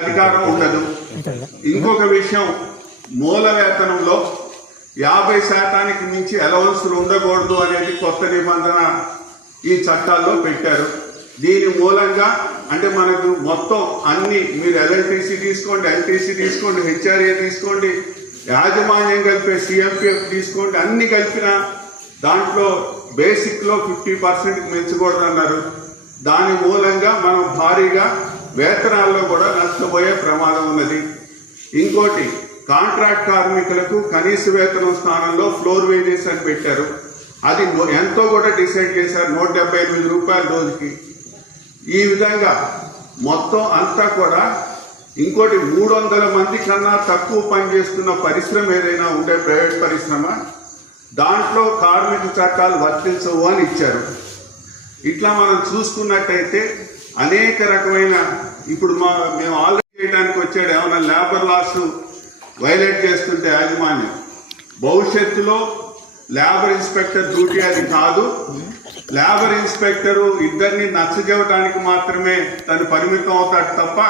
అధికారం ఉండదు. ఇంకొక విషయం మూల వేతనంలో యాభై శాతానికి మించి అలవన్సులు ఉండకూడదు అనేది కొత్త నిబంధన ఈ చట్టాల్లో పెట్టారు. దీని మూలంగా అంటే మనకు మొత్తం అన్ని మీరు ఎల్ఎల్టీసీ తీసుకోండి ఎల్టీసీ తీసుకోండి హెచ్ఆర్ఏ తీసుకోండి యాజమాన్యం కలిపే సిఎంపిఎఫ్ తీసుకోండి అన్ని కలిపిన దాంట్లో బేసిక్లో ఫిఫ్టీ పర్సెంట్ పెంచకూడదు అన్నారు దాని మూలంగా మనం భారీగా వేతనాల్లో కూడా నష్టపోయే ప్రమాదం ఉన్నది. ఇంకోటి కాంట్రాక్ట్ కార్మికులకు కనీస వేతనం స్థానంలో ఫ్లోర్ వేజెస్ అని పెట్టారు. అది ఎంతో కూడా డిసైడ్ చేశారు. నూట డెబ్బై ఎనిమిది రూపాయల రోజుకి. ఈ విధంగా మొత్తం అంతా కూడా ఇంకోటి మూడు వందల మంది కన్నా తక్కువ పనిచేస్తున్న పరిశ్రమ ఏదైనా ఉండే ప్రైవేట్ పరిశ్రమ దాంట్లో కార్మిక చట్టాలు వర్తించవు అని ఇచ్చారు. ఇట్లా మనం చూసుకున్నట్టయితే అనేక రకమైన ఇప్పుడు మా మేము ఆల్రెడీ చేయడానికి వచ్చాడు ఏమైనా లేబర్ లాస్ వైలేట్ చేస్తుంటే యాజమాన్యం. భవిష్యత్తులో లేబర్ ఇన్స్పెక్టర్ డ్యూటీ అది కాదు. లేబర్ ఇన్స్పెక్టర్ ఇద్దరిని నచ్చజెవటానికి మాత్రమే తను పరిమితం అవుతాడు తప్ప